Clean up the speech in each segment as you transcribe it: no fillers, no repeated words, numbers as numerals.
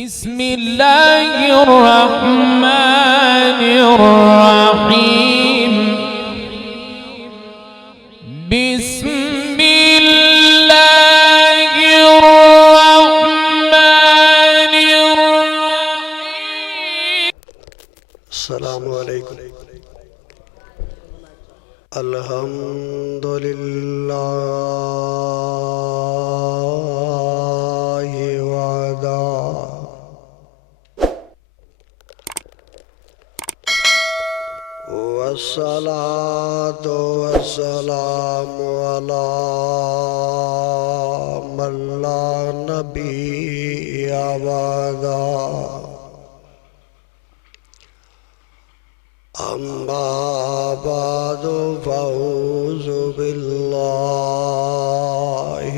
بسم اللہ الرحمن الرحیم بسم اللہ الرحمن الرحیم. السلام علیکم. الحمدللہ وحدہ والصلاة والسلام علی من لا نبی بعدہ. اما بعد فاعوذ باللہ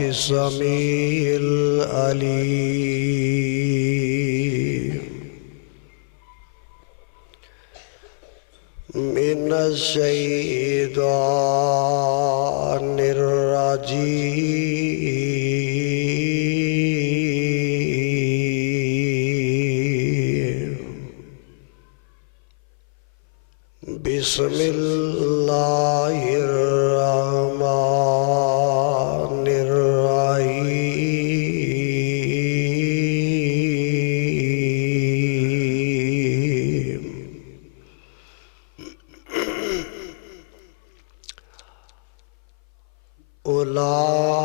السمیع العلیم من الشیطان الرجیم. بسم اللہ الرحمن الرحیم.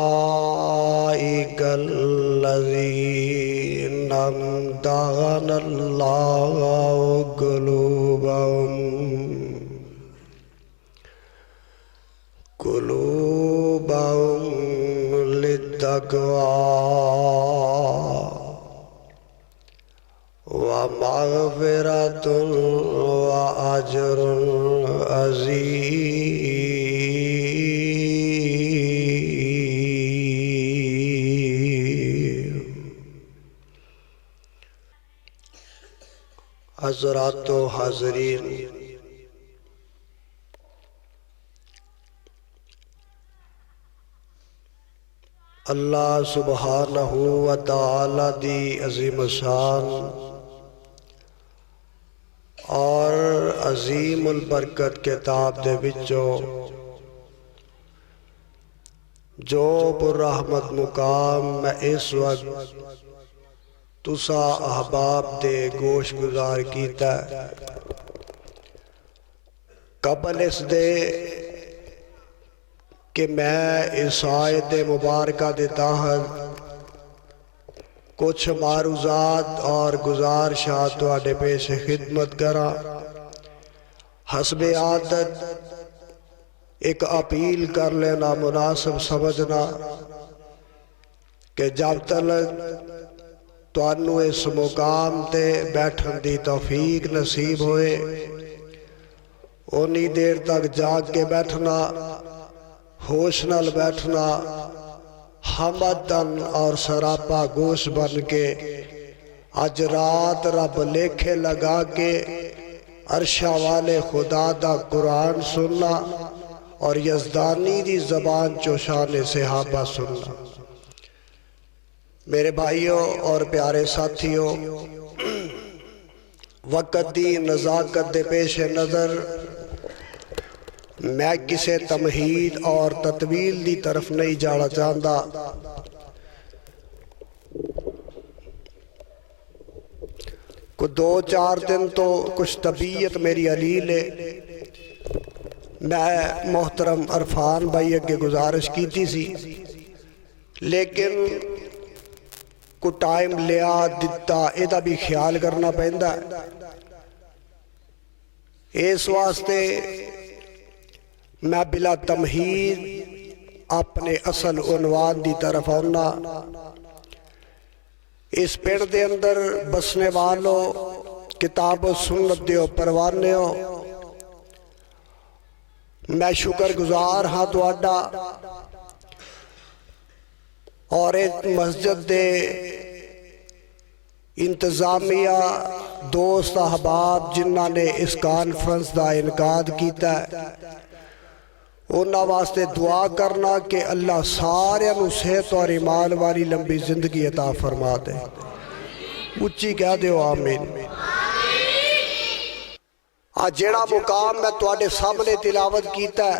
اولئک الذین امتحن اللہ قلوبهم للتقوى ومغفرة وأجر عظيم. حضرات و حاضرین، اللہ سبحانہ و تعالی دی عظیم شان اور عظیم البرکت کتاب دے وچوں جو برحمت مقام میں اس وقت تسا احباب دے گوش گزار کیتا ہے. قبل اس دے کہ میں اس آیت مبارکہ دیتا ہوں کچھ معروضات اور گزارشات تواڈے پیش خدمت کرا. حسب عادت ایک اپیل کر لینا مناسب سمجھنا کہ جب تک تانوں اس مقام تے بیٹھن دی توفیق نصیب ہوئے اونی دیر تک جاگ کے بیٹھنا، ہوش نال بیٹھنا، حمدن اور سراپا گوش بن کے آج رات رب لیکھے لگا کے عرشہ والے خدا دا قرآن سننا اور یزدانی دی زبان چوشان صحابہ سننا. میرے بھائیوں اور پیارے ساتھیوں، وقت دی نزاکت دے پیش نظر میں کسے تمہید اور تطویل دی طرف نہیں جانا چاہتا. کچھ 2-4 دن تو کچھ طبیعت میری علیل ہے. میں محترم عرفان بھائی اگے گزارش کی سی لیکن کو ٹائم لیا دیتا ایدہ بھی خیال کرنا پہندا ہے. اس واسطے میں بلا تمہید اپنے اصل عنوان دی طرف آنا. اس پیڑ دے اندر بسنے والوں کتاب و سنت دیو پروانے ہو، میں شکر گزار ہاں تواڈا اور ایک مسجد دے انتظامیہ دوست احباب جنہاں نے اس کانفرنس دا انعقاد کیتا ہے انہاں واسطے دعا کرنا کہ اللہ سارے صحت اور ایمان والی لمبی زندگی عطا فرما دے. اچھی کہہ دیو آمین۔ آج جیڑا مقام میں تواڈے سامنے تلاوت کیتا ہے،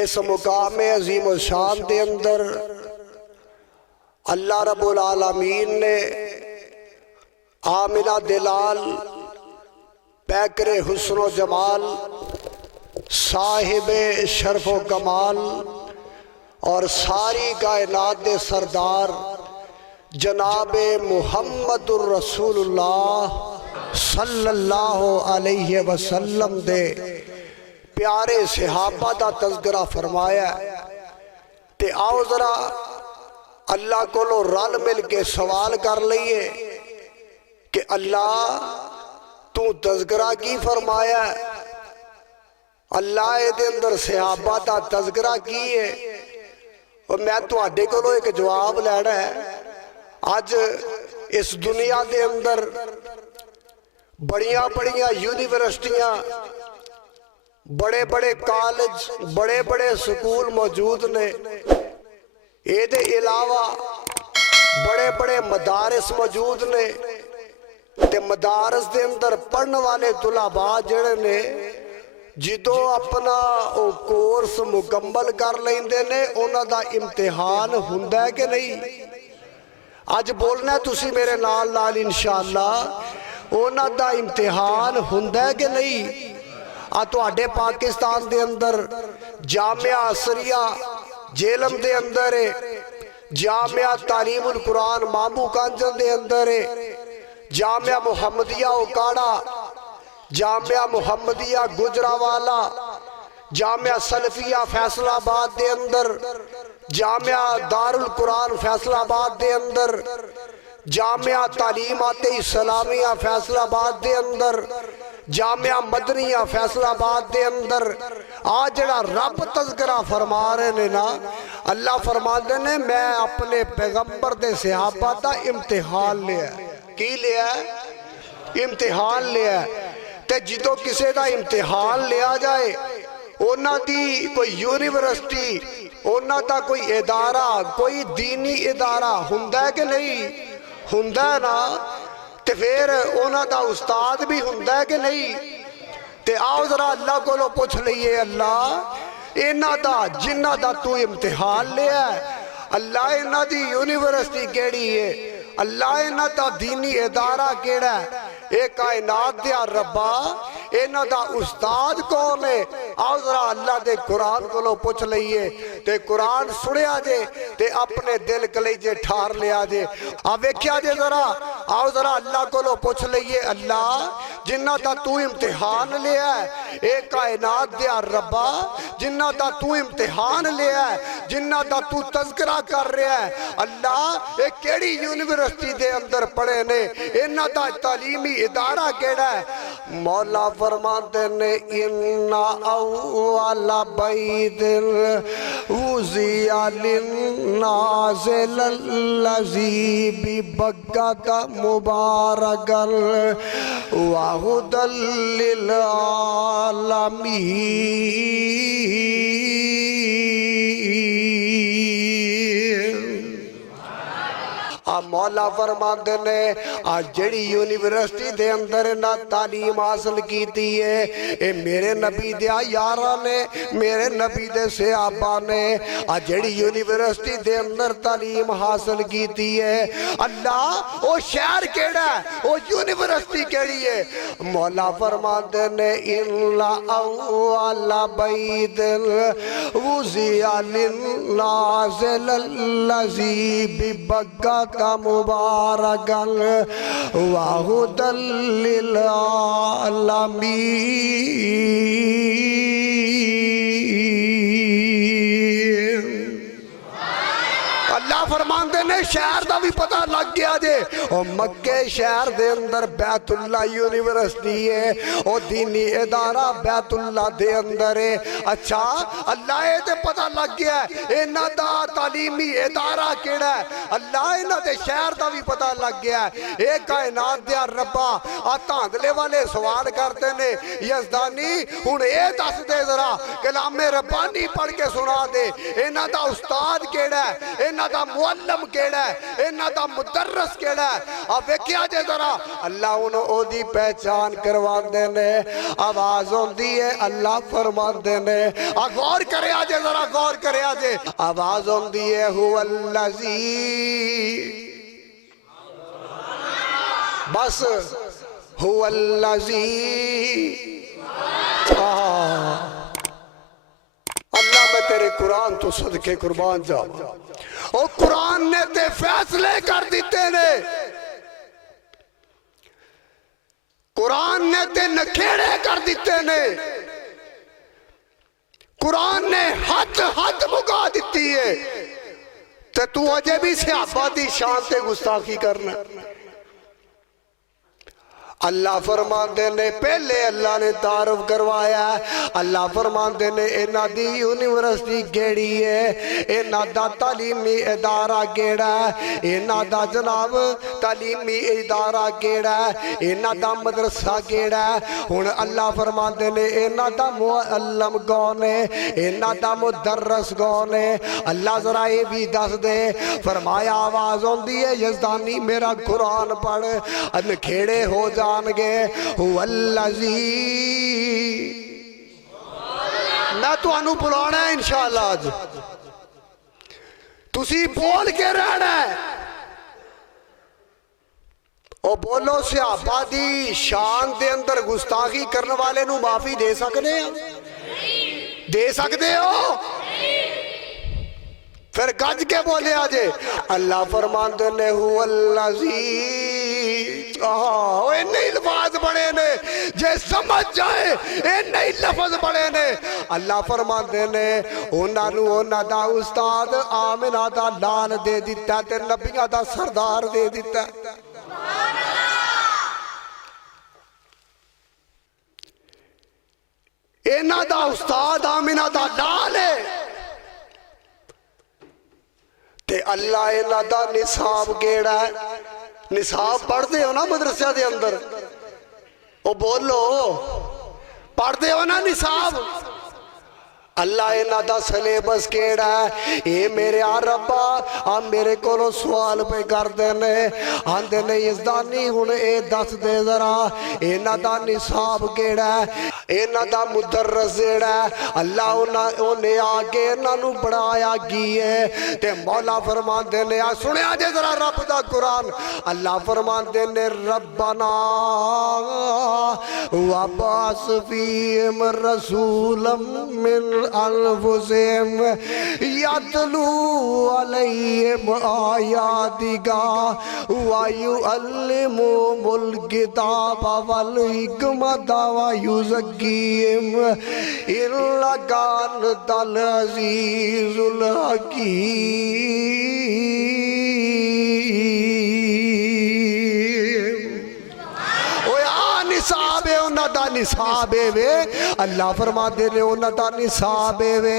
اس مقام عظیم الشان دے اندر اللہ رب العالمین نے آمنہ دلال پیکر حسن و جمال صاحب شرف و کمال اور ساری کائنات دے سردار جناب محمد الرسول اللہ صلی اللہ علیہ وسلم دے پیارے صحابہ دا تذکرہ فرمایا ہے۔ تے آؤ ذرا اللہ کو لو رل مل کے سوال کر لئیے کہ اللہ تو تذکرہ کی فرمایا ہے، اللہ دے اندر صحابہ دا تذکرہ کی ہے، اور میں تو آڈے کو لو ایک جواب لینا ہے۔ آج اس دنیا دے اندر بڑیاں بڑیاں یونیورسٹیاں، بڑے بڑے کالج، بڑے بڑے سکول موجود نے، اے دے علاوہ بڑے بڑے مدارس موجود نے، تے مدارس دے اندر پڑھن والے طلباء جڑے نے جدو اپنا او کورس مکمل کر لیندے نے انہاں دا امتحان ہوندا ہے کہ نہیں؟ آج بولنا ہے تسی میرے نال نال انشاءاللہ، انہاں دا امتحان ہوندا ہے کہ نہیں؟ تواڈے پاکستان دے اندر جامعہ عصریہ جیلم دے اندر ہے، جامعہ تعلیم القرآن مامو کانجن دے اندر ہے، جامعہ محمدیہ اوکاڑا، جامعہ محمدیہ گجراوالا، جامعہ سلفیہ فیصل آباد دے اندر، جامعہ دار القرآن فیصل آباد دے اندر، جامعہ تعلیمات اسلامیہ فیصل آباد دے اندر، جامعہ مدنیہ فیصل آباد دے اندر، آج جڑا رب تذکرہ فرما رہے نے نا، اللہ فرما دے نے میں اپنے پیغمبر دے صحابہ دا امتحان لیا ہے۔ کی لیا ہے؟ امتحان لیا ہے۔ تے جدو کسے دا امتحان لیا جائے، اونا دی کوئی یونیورسٹی، اونا دا کوئی ادارہ، کوئی دینی ادارہ ہندہ ہے کہ نہیں؟ ہندہ ہے نا، تے پھر اونا دا استاد بھی ہندہ ہے کہ نہیں؟ تے آؤ ذرا اللہ کو لو پوچھ لئیے، اللہ اینا دا جنہ دا تو امتحان لیا ہے، اللہ اینا دی یونیورسٹی کیڑی ہے، اللہ اینا دا دینی ادارہ کیڑا ہے، ایک کائنات دیا ربا اینا دا استاد کون ہے؟ آؤ ذرا اللہ دے قرآن کو لو پوچھ لئیے، تے قرآن سنیا جے تے اپنے دل کلیجے ٹھار لیا جے۔ ویکھیا جے ذرا، آؤ ذرا اللہ کو لو پوچھ لئیے، اللہ جنہ دا تو امتحان لیا ہے، ایک کائنات دیا ربا جنہ دا تو امتحان لیا ہے، جنہ دا تو تذکرہ کر رہا ہے، اللہ ایک کیڑی یونیورسٹی دے اندر پڑھے نے، انہ دا تعلیمی ادارہ کیڑا ہے؟ مولا فرماتے نے اِنَّا اَوَّلَ بَيْتٍ وُزِّعَ لِلنَّاسِ لَلَّذِي بِبَكَّةَ مُبَارَكًا وَهُدًى لِّلْعَالَمِينَ۔ مولا فرماتے نے آج جڑی یونیورسٹی دے اندر نہ تعلیم حاصل کیتی ہے، اے میرے نبی دیا یارہ نے، میرے نبی دے صحابہ نے، آج جڑی یونیورسٹی دے اندر تعلیم حاصل کیتی ہے، اللہ او شہر کیڑا ہے، او یونیورسٹی کیڑی ہے؟ مولا فرماتے نے اِنَّا اَوَّلَ بَيْتٍ وُزِّعَ لِلنَّاسِ لَلَّذِي بِبَكَّةَ مبارکاً وَهُدًى لِّلْعَالَمِينَ۔ اللہ فرماندے نے شہر دا بھی پتہ لگ گیا جے، اور مکہ شہر دے اندر بیت اللہ یونیورسٹی ہے، اور دینی ادارہ بیت اللہ دے اندر ہے۔ اچھا اللہ دے پتہ لگ گیا ہے انہاں دا تعلیمی ادارہ کیڑا ہے، اللہ انہاں دے شہر دا بھی پتہ لگ گیا ہے۔ ایک کائنات دیا ربا تاندلے والے سوال کرتے نے، یزدانی ہن اے دس دے ذرا کلام ربانی پڑھ کے سنا دے، انہاں دا استاد کیڑا ہے، انہاں دا معلم کیڑا کیڑا ہے انہاں دا مدرس کیڑا ہے اب ویکھیا جے ذرا اللہ انہوں او دی پہچان کرواندے نے آواز ہوندی ہے اللہ فرماندے نے غور کرے آجے ذرا غور کرے آجے آواز ہوندی ہے هو الذی بس هو الذی اللہ میں تیرے قرآن تو صدقے قربان جاؤں اور قرآن نے تے فیصلے کر دیتے نے قرآن نے تے نکھیڑے کر دیتے نے قرآن نے حد مکا دیتی ہے تے تو اجے بھی صحابہ دی شان تے گستاخی کرنا اللہ فرماندے نے پہلے اللہ نے تعارف کروایا اللہ فرماندے نے اینا دی یونیورسٹی گیڑی ہے اینا دا تعلیمی ادارہ گیڑا ہے اینا دا جناب تعلیمی ادارہ گیڑا ہے اینا دا مدرسہ گیڑا ہے ہن اللہ فرماندے نے اینا دا معلم کون ہے اینا دا مدرس کون ہے اللہ ذرا یہ بھی دس دے فرمایا آواز ہوندی ہے یزدانی میرا قرآن پڑھ کھیڑے ہو جا هو الذی میں تو انو بلانا ہے انشاءاللہ آج تسی بول کے رہنا ہے او بولو صحابہ دی شان دے اندر گستاخی کرنے والے نو معافی دے سکتے ہیں دے سکتے ہو پھر گج کے بولے آجے اللہ فرماندے نے هو الذی نہیں لفظ بڑے نے جے سمجھ جائے نہیں لفظ بڑے نے اللہ فرماندے نے انہاں دا استاد آمنہ دا لال دے دیتا تے نبیہ دا سردار دے دیتا انہاں دا استاد آمنہ دا لال ہے تے اللہ انہاں دا نصاب گیڑا ہے نصاب پڑھ دے ہو نا مدرسہ دے اندر او بولو پڑھ دے ہو نا نصاب اللہ انہاں دا سلیبس کیڑا ہے اے میرے ربا میرے کولو سوال پہ کر دینے آندے نے یزدانی ہن اے دس دے ذرا انہاں دا نصاب کیڑا ہے انہاں دا مدرس جیڑا ہے اللہ انہیں آگے انہاں نو بڑھایا گیے تے مولا فرماندے نے سنے آجے ذرا رب دا قرآن اللہ فرماندے نے ربنا وابعث فیہم رسولا من انفسهم یتلو علیہم آیاتک ویعلمہم الکتاب والحکمت ویزکیہم انک انت العزیز الحکیم نصاب ہے انہاں دا نصاب ہے وے اللہ فرما دے نے انہاں دا نصاب ہے وے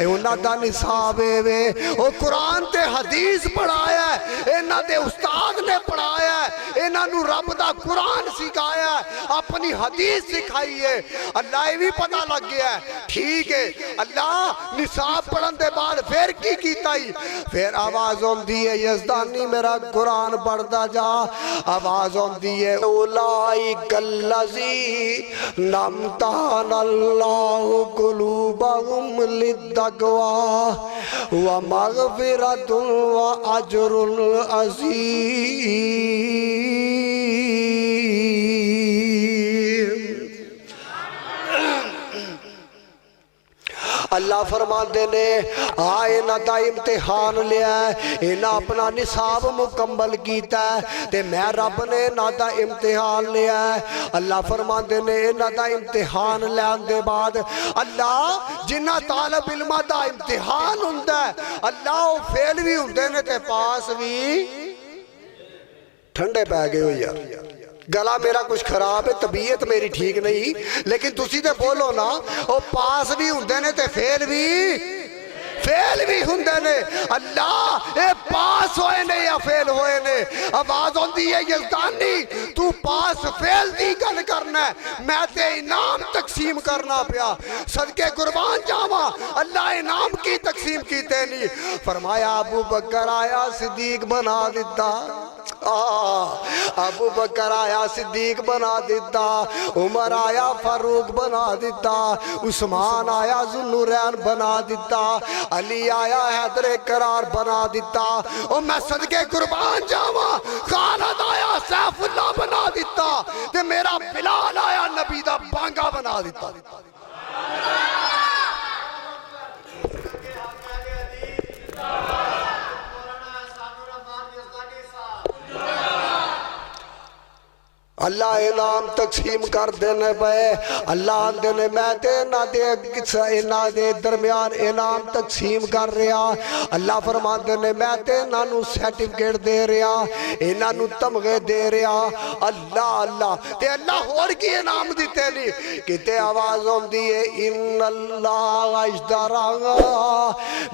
انہاں دا نصاب ہے وے او قرآن تے حدیث پڑھایا ہے انہاں دے استاد نے پڑھایا ہے انہاں نو رب دا قرآن سکھایا ہے اپنی حدیث سکھائی ہے اللہ یہ بھی پتہ لگ گیا ہے ٹھیک ہے اللہ نصاب پڑھن دے بعد پھر کی کیتا ہی پھر آواز ہوندی ہے یزدانی میرا قرآن پڑھدا جا آواز ہوندی ہے اولائک الذین امتحن اللہ قلوبہم للتقوی ومغفرۃ واجر عظیم اللہ فرماندے نے انہاں دا امتحان لیا ہے انہاں اپنا نصاب مکمل کیتا ہے تے میں رب نے انہاں دا امتحان لیا ہے اللہ فرماندے نے انہاں دا امتحان لین دے بعد اللہ جنہ طالب علمہ دا امتحان ہوندا ہے اللہ او فیل بھی ہوندے نے تے پاس بھی ٹھنڈے پہ گئے ہو یار گلا میرا کچھ خراب ہے طبیعت میری ٹھیک نہیں لیکن تسی تے بولو نا او پاس بھی ہوندے نے تے فیل بھی فیل بھی ہوندے نے اللہ اے پاس ہوئے نے یا فیل ہوئے نے آواز ہوندی ہے یزدانی تو پاس فیل دی گل کرنا ہے میں تے انعام تقسیم کرنا پیا صدقے قربان جاوا اللہ انعام کی تقسیم کی تینی فرمایا ابو بکر آیا صدیق بنا دیتا ابو بکر آیا صدیق بنا دیتا عمر آیا فاروق بنا دیتا عثمان آیا ذوالنورین بنا دیتا علی آیا حیدر کرار بنا دیتا اور میں صدقے قربان جاواں خالد آیا سیف اللہ بنا دیتا تے میرا بلال آیا نبی دا بانگا بنا دیتا اللہ انعام تقسیم کر دینے پہ اللہ دینے میں دینا دے درمیان انعام تقسیم کر رہا اللہ فرما دینے میں دینا نو سیٹیفکیٹ دے رہا انہاں نو تمغے دے رہا اللہ اللہ تے اللہ اور کی انعام دیتے نہیں کتے آواز ہوں دیئے ان اللہ اشترا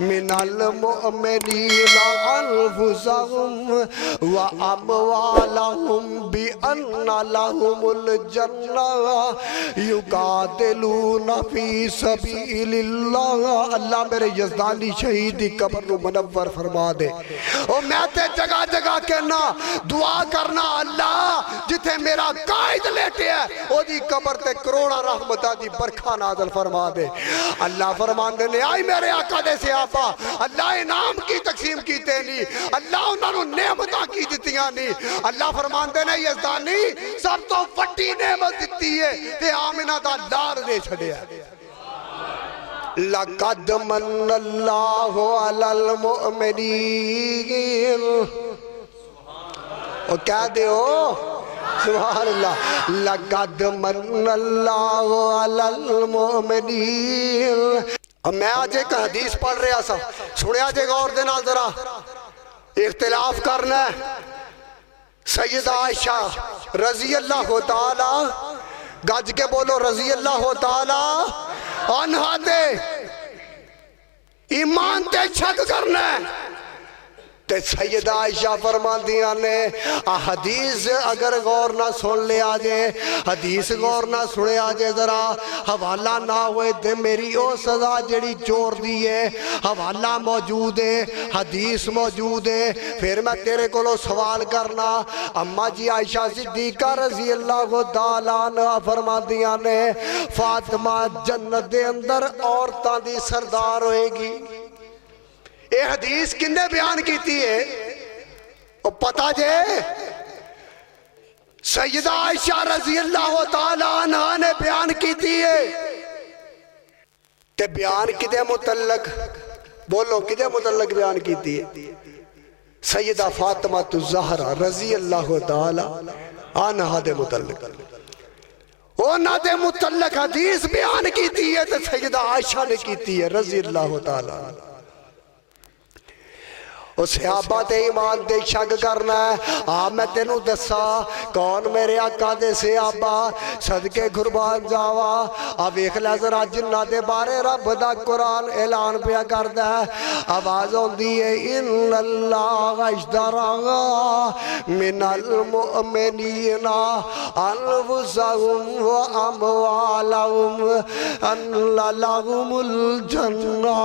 من المؤمنین انفسهم و اموالهم بأن لهم الجنہ یقاتلون فی سبیل اللہ اللہ میرے یزدانی شہید دی قبر نو منور فرما دے اور میں تے جگہ جگہ کہنا دعا کرنا اللہ جتھے میرا قائد لیٹے ہے او دی قبر تے کروڑا رحمتہ دی برکھا نازل فرما دے اللہ فرمان دے آئی میرے آقا دے صحابہ اللہ انعام کی تقسیم کی تینی اللہ انہوں نے نعمتہ کی دیتیاں نہیں اللہ فرمان دے یزدانی سب تو وڈی نعمت دیتی ہے تے آمنہ دا لار دے چھڑے ہے لَقَدْ مَنَّ اللَّهُ عَلَى الْمُؤْمِنِينَ اور کیا دے ہو سبحان اللہ لَقَدْ مَنَّ اللَّهُ عَلَى الْمُؤْمِنِينَ اب میں آج ایک حدیث پڑھ رہا سا سنے آج ایک اور دن ذرا اختلاف کرنا ہے سیدہ عائشہ رضی اللہ تعالی گج کے بولو رضی اللہ تعالی عنہ دے ایمان تے شک کرنا ہے تے سیدہ عائشہ فرما دیا نے حدیث اگر غور نہ سن لے آجے حدیث غور نہ سنے آجے ذرا حوالہ نہ ہوئے دے میری او سزا جڑی چور دیئے حوالہ موجود ہے حدیث موجود ہے پھر میں تیرے کو لو سوال کرنا اماں جی عائشہ صدیقہ رضی اللہ تعالیٰ عنہ فرما دیا نے فاطمہ جنت دے اندر عورتاں دی سردار ہوئے گی اے حدیث کنے بیان کیتی ہے اور پتہ جے سیدہ عائشہ رضی اللہ تعالیٰ عنہ نے بیان کیتی ہے تے بیان کدے متعلق بولو کدے متعلق بیان کیتی ہے سیدہ فاطمہ الزہرا رضی اللہ تعالیٰ عنہ دے متعلق اونا دے متعلق حدیث بیان کیتی ہے تے سیدہ عائشہ نے کیتی ہے رضی اللہ تعالیٰ اس صحابہ تے ایمان دے شک کرنا ہے میں تینوں دسا کون میرے آقا دے صحابہ صدقے قربان جاوا ایک لحظہ جنہ دے بارے رب دا قرآن اعلان پیا کردا ہے آواز ہوندی ہے ان اللہ اشترا من المؤمنین انفسهم و اموالهم ان لهم الجنہ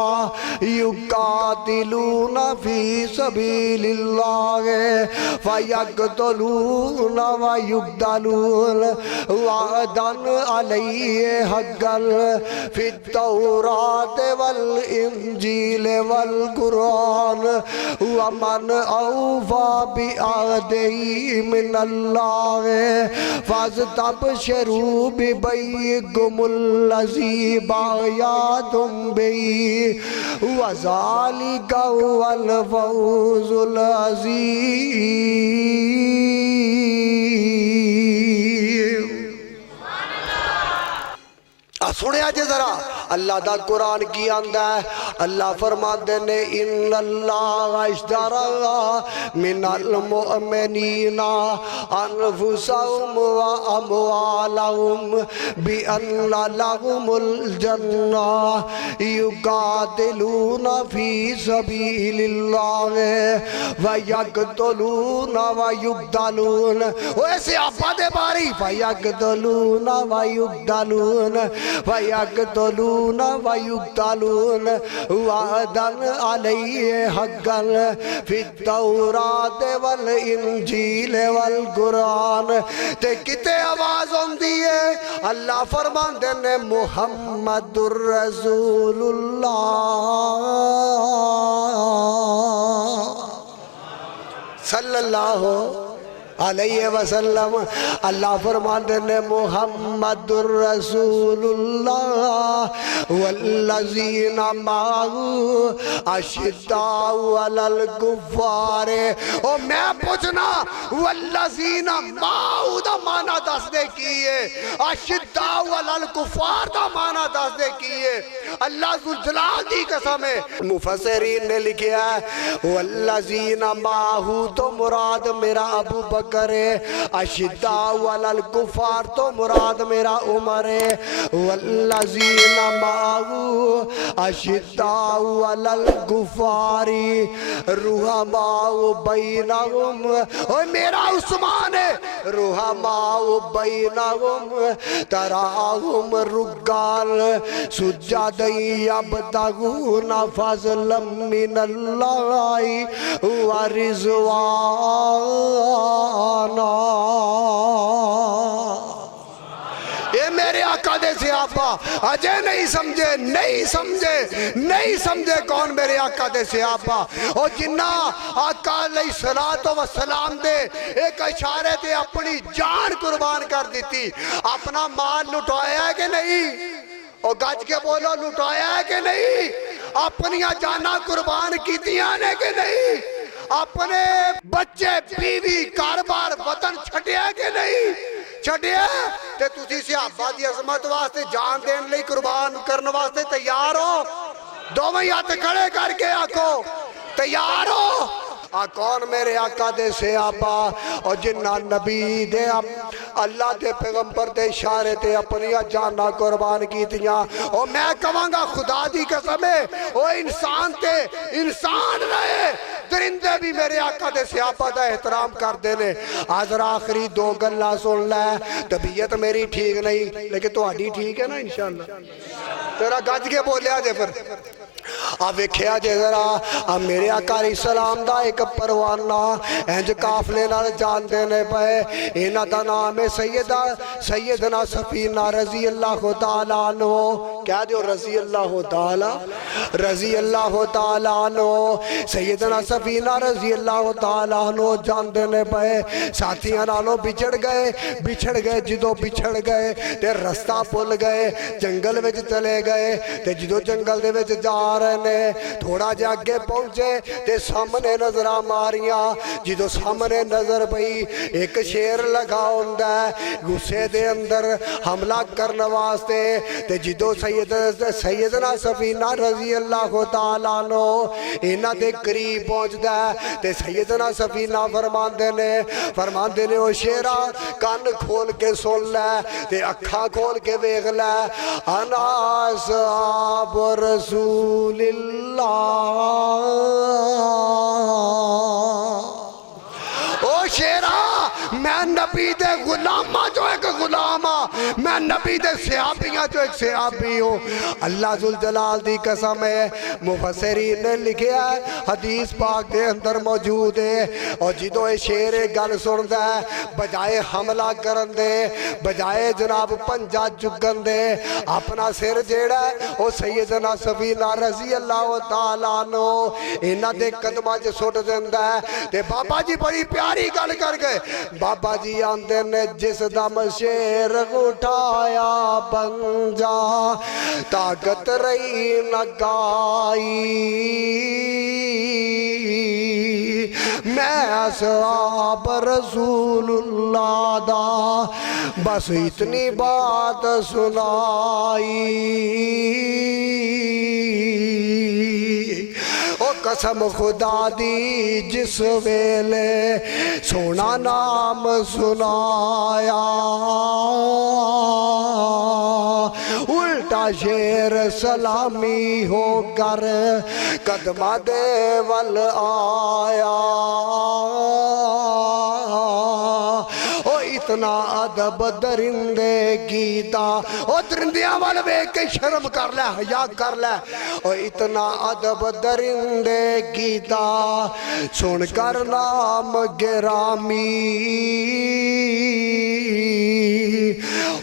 یقاتلون فی سبیل اللہ فیقتلون ویقتلون وعدن علیہ حقا فی التورات والانجیل والقرآن ومن اوفا بعہدہ من اللہ فاستبشروا ببیعکم الذی بایعتم بہ وذالک هو الفوز العظیم سنیا جے ذرا اللہ دا قرآن کی آندہ ہے. اللہ فرماتے نے ان اللہ اشترى من المؤمنین انفسهم واموالهم بان لهم الجنہ یقاتلون فی سبیل اللہ ویقتلون ویقتلون. ویسے آپا دے باری ویقتلون ویقتلون ویقتلون ویقتلون وعدا علیہ حقا فی التورات والانجیل والقرآن. تے کتے آواز ہوں دیئے اللہ فرمان دینے محمد الرسول اللہ صلی اللہ علیہ وسلم. اللہ فرماتے ہیں محمد الرسول اللہ والذین معه اشداء علی الکفار. او میں پوچھنا والذین معه دا معنی دس دے کیے, اشداء علی الکفار دا معنی دس دے کیے. اللہ ذوالجلال دی قسم ہے. مفسرین نے لکھا ہے والذین معه تو مراد میرا ابو بکر ہے, اشداء علی الکفار تو مراد میرا عمر ہے. والذین معه اشداء علی الکفار رحماء بینہم. اور میرا عثمان ہے رحماء بینہم تراہم رکعا سجدا یبتغون فضلا من اللہ ورضوانا. یہ میرے آقا دے صحابہ اجے نہیں سمجھے کون میرے آقا دے صحابہ. اور جنہ آقا علیہ السلام دے ایک اشارے دے اپنی جان قربان کر دیتی. اپنا مال لٹایا ہے کہ نہیں؟ اور گج کے بولو لٹایا ہے کہ نہیں؟ اپنی جانہ قربان کی دیانے کہ نہیں؟ اپنے بچے بیوی کاروبار وطن چھٹیا کہ نہیں چھٹیا؟ تے تسی صحابہ دی عظمت واسطے جان دین لئی قربان کرنے واسطے تیار ہو؟ دوویں ہاتھ کھڑے کر کے آکھو تیار ہو؟ کون میرے آقا دے صحابہ اور جنہ نبی دے اللہ دے پیغمبر دے اشارے تے اپنی جانہ قربان کی تیاں. اور میں کہاں گا خدا دی قسم ہے وہ انسان تے انسان رہے. درندے بھی میرے آقا دے صحابہ دا احترام کر دینے. آج آخری دو گلہ سن لے. طبیعت میری ٹھیک نہیں لیکن تو آڈی ٹھیک ہے نا انشاءاللہ. تیرا گج کے بولیا جے پھر آپ ویکھیا جے ذرا میرے آقا علیہ السلام دا ایک پروانہ انج قافلے نال جان دینے پے. انہاں دا نام ہے سیدنا سفینہ رضی اللہ تعالیٰ عنہ. کیا دیو رضی اللہ تعالیٰ عنہ. سیدنا سفینہ رضی اللہ تعالیٰ عنہ جان دینے پے. ساتھیاں نالوں بچھڑ گئے جدو بچھڑ گئے تے رستہ پل گئے جنگل وچ چلے گئے تے جدو جنگل دے وچ جا رہے نے تھوڑا جا آگے پہنچے تے سامنے نظرہ ماریاں. جدو سامنے نظر پئی ایک شیر لگا ہوندہ ہے غصے دے اندر حملہ کرنے واسطے. تے جدو سیدنا سفینہ رضی اللہ تعالیٰ عنہ انہاں دے قریب پہنچدا ہے تے سیدنا سفینہ فرماندے نے او شیرا کان کھول کے سن لے تے اکھاں کھول کے ویکھ لے. انا اصحاب رسول اللہ. او شیرا میں نبی دے غلامہ جو ایک غلامہ, میں نبی دے صحابیاں جو ایک صحابی ہوں. اللہ ذوالجلال دی قسم ہے. مفسرین نے لکھیا ہے حدیث پاک دے اندر موجود ہے. اور جدو اے شیر گل سندا ہے بجائے حملہ کرن دے بجائے جناب پنجا چگن دے اپنا سر جیڑا ہے او سیدنا سفینہ رضی اللہ تعالیٰ عنہ انہاں دے قدماں چ سٹ دیندا ہے. تے بابا جی بڑی پیاری گل کر گئے بابا جی آندے نے جس دم شیر اٹھایا بنجا طاقت رہی نہ گائی میں اصحاب رسول اللہ دا بس اتنی بات سنائی او قسم خدا دی جس ویلے سونا نام سنایا الٹا شیر سلامی ہو کر قدمہ دے ول آیا او اتنا ادب درندے گیتا او درندیاں والے بے کے شرم کر لے حیا کر لے او اتنا ادب درندے گیتا سن کر نام گرامی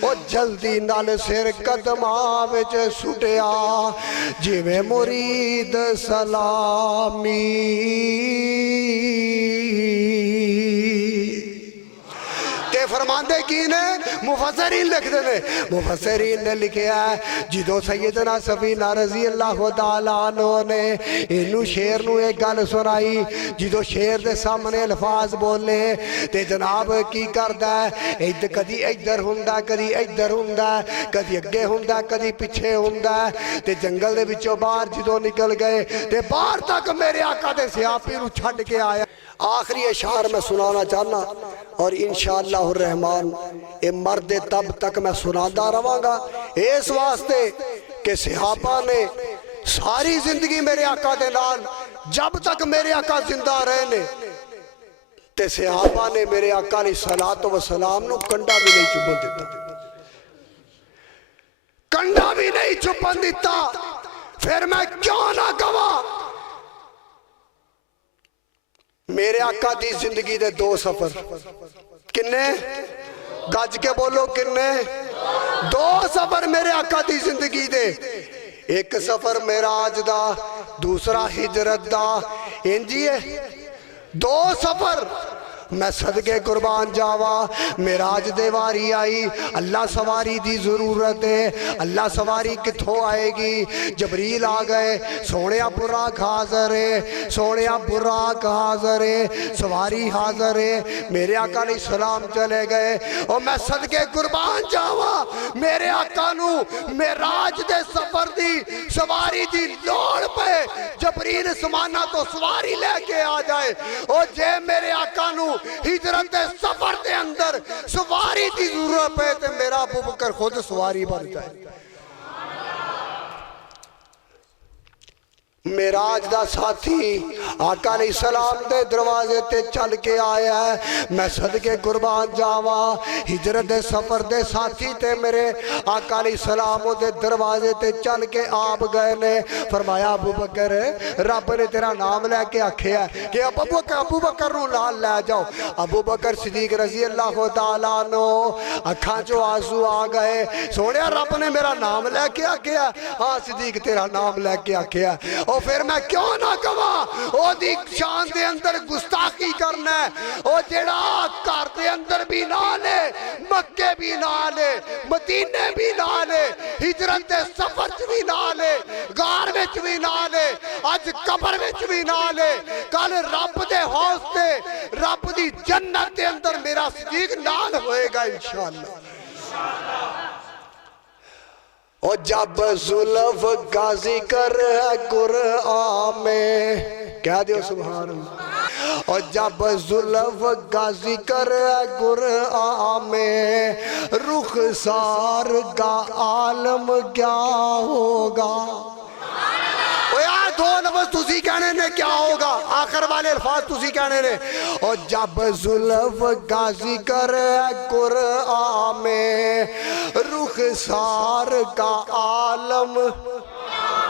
او جلدی نال سر قدماں وچ سٹیا جویں مرید سلامی فرماندے کی نے مفسرین لکھ دے مفسرین نے لکھیا ہے جدو سیدنا سفینہ رضی اللہ تعالیٰ عنہ نے انہوں شیر نو ایک گل سنائی جدو شیر دے سامنے الفاظ بولے تے جناب کی کردہ ہے کدی ادھر ہوندا کدی ادھر ہوندا کدی اگے ہوندا کدی پیچھے ہوندا تے جنگل دے وچوں باہر جدو نکل گئے تے باہر تک میرے آقا دے سیاپی رو چھڈ کے آیا آخری اشعار میں سنانا چاہنا اور انشاءاللہ الرحمن اے مرد تب تک میں سناتا رہاں گا اس واسطے کہ صحابہ نے ساری زندگی میرے آقا دے نال جب تک میرے آقا زندہ رہے نے تے صحابہ نے میرے آقا علیہ الصلوۃ والسلام نو کنڈا بھی نہیں چپن دیتا کنڈا بھی نہیں چپن دیتا پھر میں کیوں نہ کہواں میرے آقا دی زندگی دے دو سفر کنے گج کے بولو کنے دو سفر میرے آقا دی زندگی دے ایک سفر معراج دا دوسرا ہجرت دا انجی ہے دو سفر میں صدقے قربان جاوا معراج دے واری آئی اللہ سواری دی ضرورت ہے اللہ سواری کتھوں آئے گی جبریل آ گئے سونے براق حاضر ہے سونے براق حاضر ہے سواری حاضر ہے میرے آقا علیہ السلام چلے گئے اور میں صدقے قربان جاوا میرے آقا نو معراج دے سفر دی سواری دی لوڑ پہ جبریل سمانہ تو سواری لے کے آ جائے اور جے میرے آقا نو ہجرت سفر دے اندر سواری دی ضرورت پہ تے میرا ابو بکر خود سواری بن جائے معراج دا ساتھی آقا علیہ السلام دے دروازے تے چل کے آیا ہے میں صدقے قربان جاوا ہجرت دے سفر دے ساتھی تے میرے آقا علیہ السلام دے دروازے تے چل کے آپ گئے نے فرمایا ابو بکر رب نے تیرا نام لے کے آکھے ہے کہ ابو بکر نو لال لے جاؤ ابو بکر صدیق رضی اللہ تعالیٰ عنہ اکھاں جو آنسو آ گئے سونے رب نے میرا نام لے کے آکھے ہے ہاں صدیق تیرا نام لے کے آکھے ہے اور پھر میں کیوں نہ کہواں او دی شان دے اندر گستاخی کرنا ہے او جڑا گھر دے اندر بھی نہ لے مکے بھی نہ لے مدینے بھی نہ لے ہجرت دے سفر بھی نہ لے غار وچ بھی نہ لے اج قبر وچ بھی نہ لے کل رب دے حوض تے رب دی جنت دے اندر میرا صدیق نال ہوئے گا انشاءاللہ اور جب زلف کا ذکر ہے قرآن میں کہہ دیو سبحان اللہ اور جب زلف کا ذکر ہے قرآن میں رخسار کا عالم کیا ہوگا دو لفظ تسی کہنے نے کیا ہوگا آخر والے الفاظ تسی کہنے نے اور جب زلف کا ذکر ہے قرآن میں رخسار کا عالم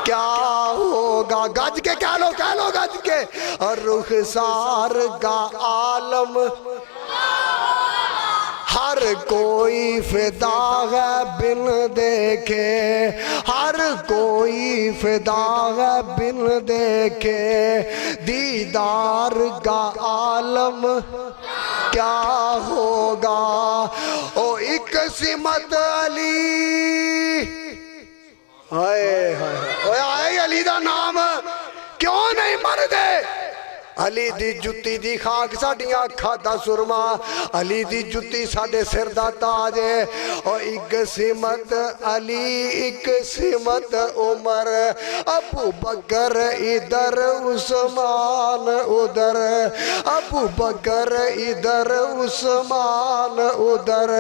کیا ہوگا گج کے کہہ لو گج کے اور رخسار کا عالم ہر کوئی فدا ہے بن دیکھے ہر کوئی فدا ہے بن دیکھے دیدار کا عالم کیا ہوگا او ایک سمت علی ہائے ہائے آئے علی دا نام کیوں نہیں مر دے علی دی جتی دی خاک ساڑیاں اکھاں دا سرما علی دی جتی ساڑے سر دا تاج ہے اور ایک سمت علی ایک سمت عمر ابو بکر ادھر عثمان ادھر ابو بکر ادھر عثمان ادھر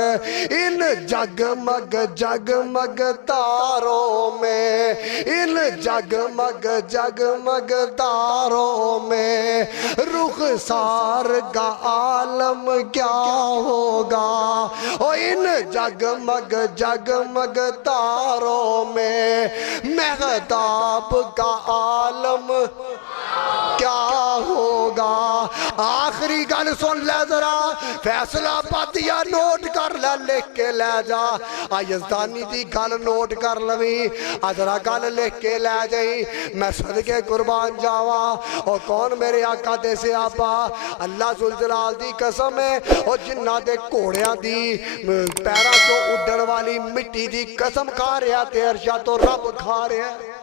ان جگمگ جگمگ تاروں میں ان جگمگ جگمگ تاروں میں رخسار کا عالم کیا ہوگا اور ان جگمگ جگمگ تاروں میں مہتاب کا عالم کیا ہوگا آخری گل سن لے ذرا فیصلہ پاتیا نوٹ کر لے لکھ کے لے جا یزدانی دی گل نوٹ کر لوی ذرا گل لکھ کے لے جائی میں صدقے قربان جاوا اور کون میرے آقا دے سے آپا اللہ ذوالجلال دی قسم ہے اور جنہ دے کوڑیاں دی پیرا تو اڈن والی مٹی دی قسم کھا رہا تے عرشا تو رب کھا رہا ہے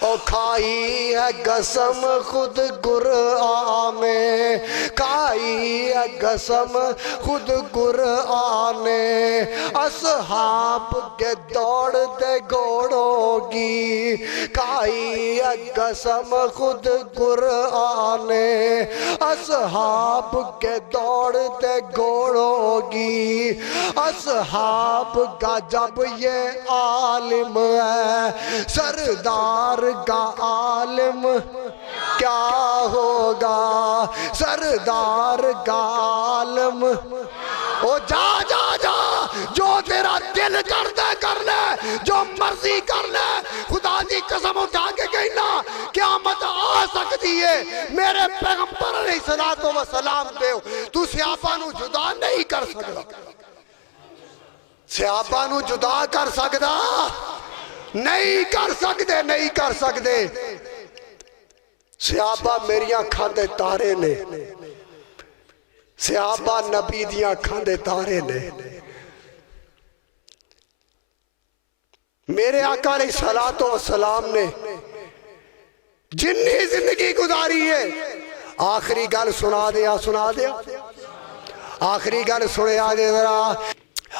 اور کھائی ہے قسم خود قرآن میں کھائی ہے قسم خود قرآن نے اصحاب کے دوڑتے گھوڑوں کی کھائی ہے قسم خود قرآن نے اصحاب کے دوڑتے گھوڑوں کی اصحاب کا جب یہ عالم ہے سردار کا عالم کیا ہوگا سردار کا عالم او جا جا جا جو تیرا دل کر دے کر لے جو مرضی کر لے خدا دی قسم اٹھا کے کہنا قیامت آ سکتی ہے میرے پیغمبر علیہ السلام دے تو صحابہ نو جدا نہیں کر سکتا صحابہ نو جدا کر سکتا نہیں کر سکتے نہیں کر سکتے صحابہ میریاں کھاندے تارے نے صحابہ نبی دیاں کھاندے تارے نے میرے آقا علیہ السلام نے جنہی زندگی گزاری ہے آخری گل سنا دیا آخری گل سنے آجے ذرا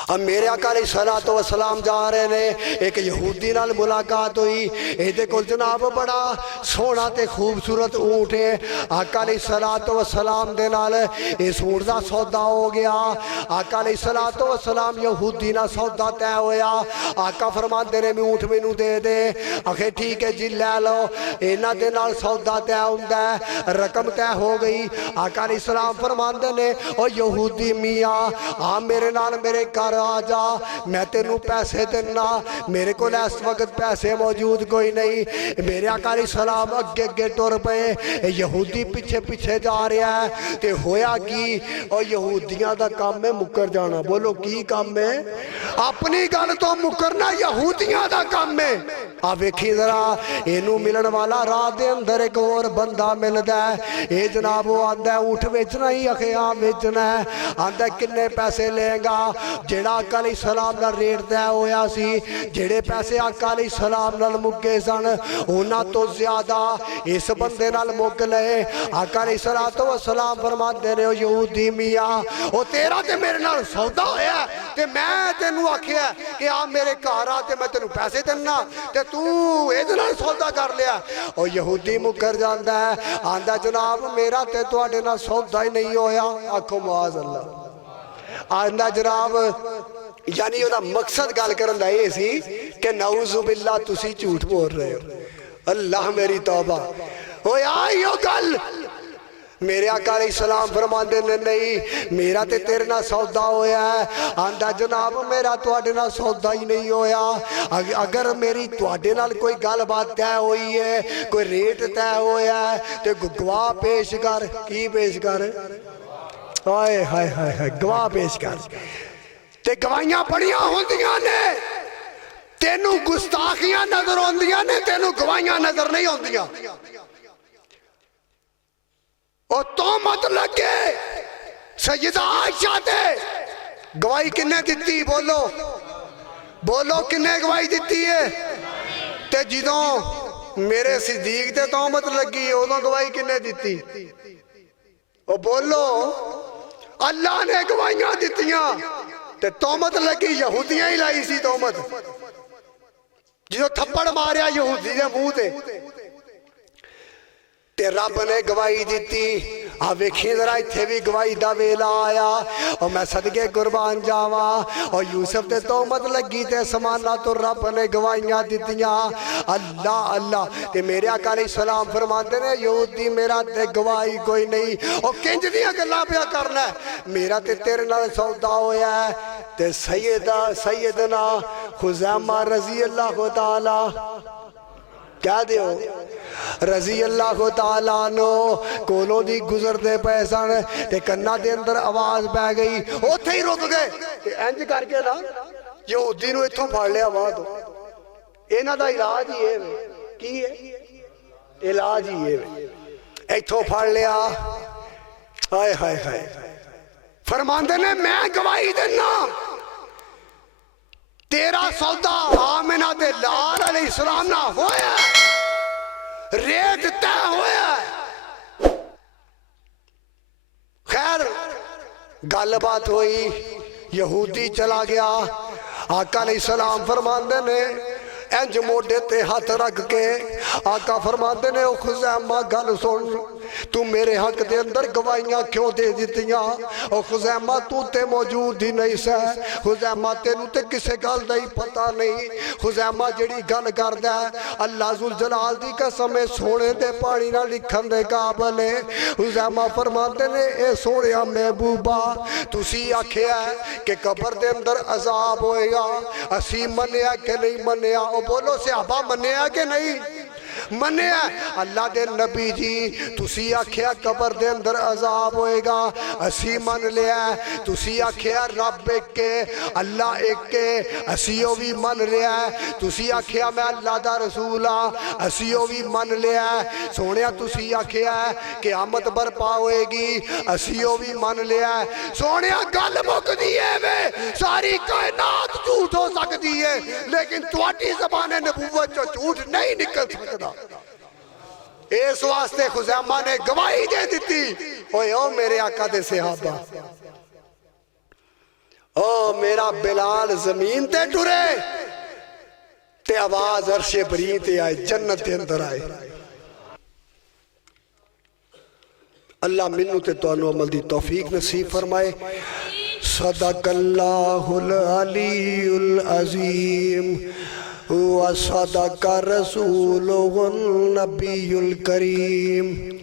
اب میرے آقا علیہ السلام جا رہے نے ایک یہودی نال ملاقات ہوئی ایدے کل جناب بڑا سونا تے خوبصورت اونٹ ہے آقا علیہ السلام دے نال اس اونٹ دا سودا ہو گیا آقا علیہ السلام یہودی نال سودا تے ہویا آقا فرمان دے میں اونٹ میں نو دے دے آخے ٹھیک ہے جی لے لو اینا دے نال سودا تے ہوندہ ہے رقم تے ہو گئی آقا علیہ السلام فرمان دے نے او یہودی میاں میرے نال میرے کار آجا میں تینوں پیسے دینا میرے کو اس وقت پیسے موجود کوئی نہیں میرے آقا علیہ السلام اگے اگے ٹور پہ یہودی پیچھے پیچھے جا رہا ہے تے ہویا کی اور یہودیاں دا کام میں مکر جانا بولو کی کام میں اپنی گل تو مکرنا یہودیاں دا کام میں آپ ایکھی ذرا اینو ملن والا راہ دے اندر ایک اور بندہ ملدا ہے اے جناب وہ آندہ ہے اونٹ بیچنا ہی اخیاں بیچنا ہے آندہ کنے پیسے لیں گا جیڑا آقا علیہ السلام نال ریٹ دے ہویا سی جیڑے پیسے آقا علیہ السلام نال مکے سن ہونا تو زیادہ اس بندے نال مک لے آقا علیہ السلام فرمان دے رہے ہو یہودی میاں او تیرا تے میرے نال سودا ہویا تے میں تینوں آکھیا کہ آپ میرے گھر آ تے میں تینوں پیسے دینا تے تو ایدے نال سودا کر لیا او یہودی مکر جاندا ہے آندہ جناب میرا تے تواڈے نال سودا ہی نہیں ہویا آکھو معاذ اللہ آندہ جناب یعنی وہ مقصد گال کرن دا یہ سی کہ نعوذ باللہ تسی جھوٹ بول رہے ہو اللہ میری توبہ ہویا یہ گل میرے آقا علیہ السلام فرمان دینے نہیں میرا تے تیرے نہ سودا ہویا ہے آندہ جناب میرا تواڈے نہ سودا ہی نہیں ہویا اگر میری تواڈے نال کوئی گل بات تے ہوئی ہے کوئی ریٹ تے ہویا ہے تے گواہ پیش کر کی پیش کر ہائے ہائے ہائے گواہ پیش کر تے گواہیاں بڑیاں ہوندیاں نے تینوں گستاخیاں نظر ہوندیاں نے تینوں گواہیاں نظر نہیں ہوندیاں اور تو مت لگے سیدہ عائشہ تے گواہی کنے دیتی؟ بولو بولو کنے گواہی دیتی ہے؟ تے جدوں میرے صدیق تے تہمت لگی ادوں گواہی کنے دیتی؟ او بولو اللہ نے گواہیاں دیتیاں تے تہمت لگی یہودیاں ہی لائی سی تہمت جدوں تھپڑ ماریا یہودی دے منہ تے رب نے گواہی دیتی ویکھی ذرا اتھے بھی گواہی دا ویلا آیا اور میں صدقے قربان جاواں اور یوسف تے تہمت لگی تے سمانا تو رب نے گواہیاں دیتیاں اللہ اللہ تے میرے آقا علیہ السلام فرماتے نے یہودی میرا تے گواہی کوئی نہیں اور کنج دیاں گلاں پیا کرنا ہے میرا تے تیرے نال سودا ہویا ہے تے سیدنا خزیمہ رضی اللہ تعالی کیا دیو رضی اللہ تعالیٰ عنہ کولوں دی گزر دے پیسان تے کنہ دے اندر آواز بہ گئی اوتھے ہی رک گئے تے انج کر کے نا یہودی نو اتھوں پھاڑ لیا آواز دو اینا دا علاج ہی ہے کی ہے علاج ہی ہے اتھوں پھاڑ لیا ہائے ہائے ہائے فرماندے نے میں گواہی دینا تیرا سودا آمنہ دے لال علیہ السلام نہ ہویا ریت تے ہویا خیر گل بات ہوئی یہودی چلا گیا آقا علیہ السلام فرماندے نے انج موڈے تے ہاتھ رکھ کے آقا فرماندے نے او خزیمہ گل سن تو میرے حق دے اندر گواہیاں کیوں دے دیتیاں او خزیمہ تو تے موجود ہی نہیں سہ خزیمہ تینوں تے کسے گل دا ہی پتہ نہیں خزیمہ جڑی گل کردہ ہے اللہ ذوالجلال دی قسم سونے دے پانی نہ لکھن دے قابل ہے خزیمہ فرماتے نے اے سونیا محبوبہ تسی آکھیا ہے کہ قبر دے اندر عذاب ہوئے گا اسی منیا کہ نہیں منیا او بولو صحابہ منیا کہ نہیں منیا اللہ دے نبی جی تسی آکھیا قبر دے اندر عذاب ہوئے گا اسی من لیا ہے تسی آکھیا رب ایک کے اللہ ایک کے اسیو بھی من لیا ہے تسی آکھیا میں اللہ دا رسولہ اسیو بھی من لیا ہے سونیا تسی آکھیا ہے قیامت برپا ہوئے گی اسیو بھی من لیا ہے سونیا گل مک دیئے میں ساری کائنات جھوٹ ہو سکتی ہے لیکن تواڈی زبان نبوت جو جھوٹ نہیں نکل سکتا اس واسطے خزیمہ نے گواہی دے دیتی اوے او میرے آقا دے صحابہ او میرا بلال زمین تے ٹرے تے آواز عرش بری تے آئے جنت تے اندر آئے اللہ منو تے تو انو عمل دی توفیق نصیب فرمائے صدق اللہ العلی العظیم وصدق رسوله النبي الكريم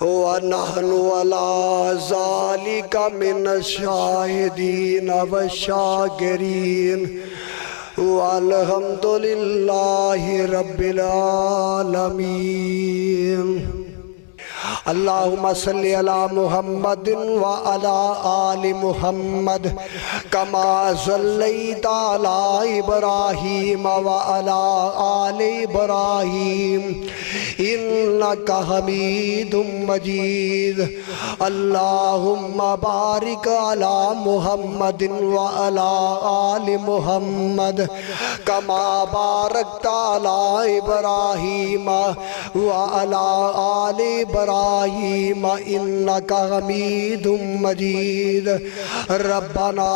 ونحن على ذلك من الشاهدين والشاكرين والحمد لله رب العالمين اللہم صلی علی محمد وعلی آل محمد کما صلیت علی ابراہیم وعلی آل ابراہیم انکا حمید مجید اللہم بارک علی محمد وعلی آل محمد کما بارکت علی ابراہیم وعلی آل ابراہیم انکا حمید مجید ربنا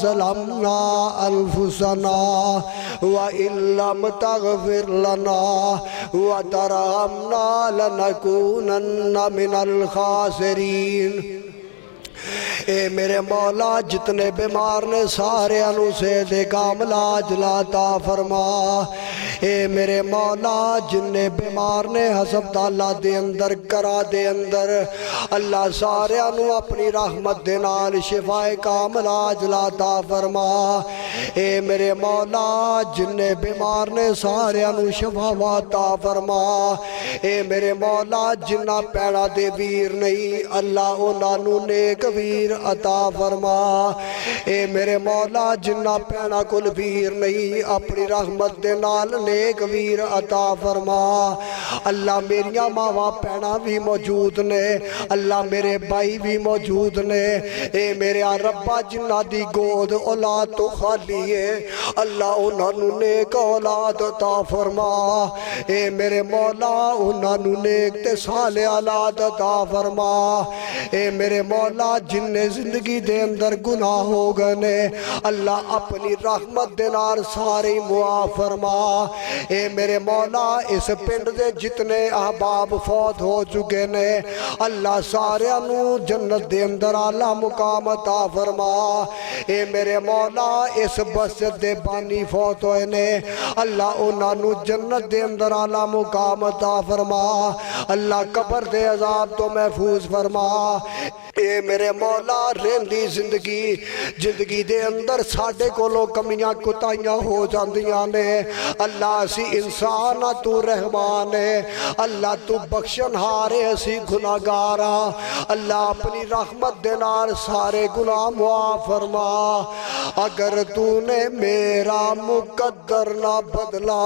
ظلمنا انفسنا وان لم تغفر لنا وترحمنا لنکونن من الخاسرین اے میرے مولا جتنے بیمار نے سارے انو سے دے کامل عاجل عطا فرما اے میرے مولا جننے بیمار نے ہسپتالاں دے اندر کرا دے اندر اللہ سارے انو اپنی رحمت دے نال شفائے کامل عاجل عطا فرما اے میرے مولا جننے بیمار نے سارے انو شفا عطا فرما اے میرے مولا جنہ پیڑا دے ویر نہیں اللہ انہاں نو نیک ویر عطا فرما اے میرے مولا جنہ پینا کل ویر نہیں اپنی رحمت دے نال نیک ویر عطا فرما اللہ میریاں ماواں پینا بھی موجود نے اللہ میرے بھائی بھی موجود نے اے میرے ربا جنہ دی گود اولاد تو خالی ہے اللہ انہاں نو نیک اولاد عطا فرما اے میرے مولا انہاں نو نیک تے صالح اولاد عطا فرما اے میرے مولا جن نے زندگی دے اندر گناہ ہو گئے نے اللہ اپنی رحمت دے نال سارے معاف فرما اے میرے مولا اس پنڈ دے جتنے احباب فوت ہو چکے نے اللہ سارے انو جنت دے اندر اعلیٰ مقام عطا فرما اے میرے مولا اس مسجد دے بانی فوت ہوئے نے اللہ انہاں نو جنت دے اندر اعلیٰ مقام عطا فرما اللہ قبر دے عذاب تو محفوظ فرما اے میرے مولا رہندی زندگی دے اندر ساڑھے کولو کمیاں کتائیاں ہو جاندیاں نے اللہ اسی انسان تو رحمان ہے اللہ تو بخشن ہارے اسی گناہگارا اللہ اپنی رحمت دے نال سارے گناہ معاف فرما اگر تو نے میرا مقدر نہ بدلا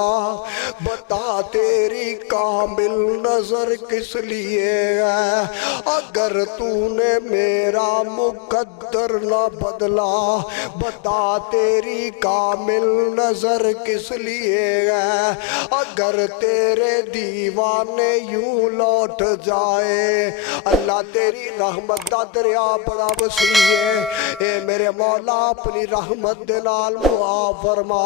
بتا تیری کامل نظر کس لیے ہے اگر تو نے میرا مقدر نہ بدلا بتا تیری کامل نظر کس لیے ہے اگر تیرے دیوانے یوں لوٹ جائے اللہ تیری رحمت دا دریا بڑا وسیع ہے اے میرے مولا اپنی رحمت دے نال معاف فرما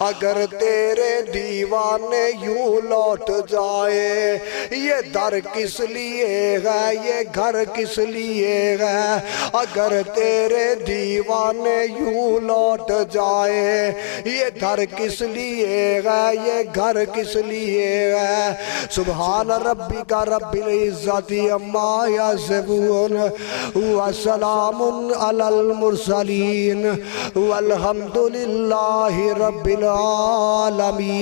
اگر تیرے دیوانے یوں لوٹ جائے یہ در کس لیے ہے یہ گھر کس لیے ہے اگر تیرے دیوانے یوں لوٹ جائے یہ در کس لیے ہے یہ گھر کس لیے ہے سبحان ربک رب العزت عما یصفون وسلام علی المرسلین والحمد للہ رب العالمین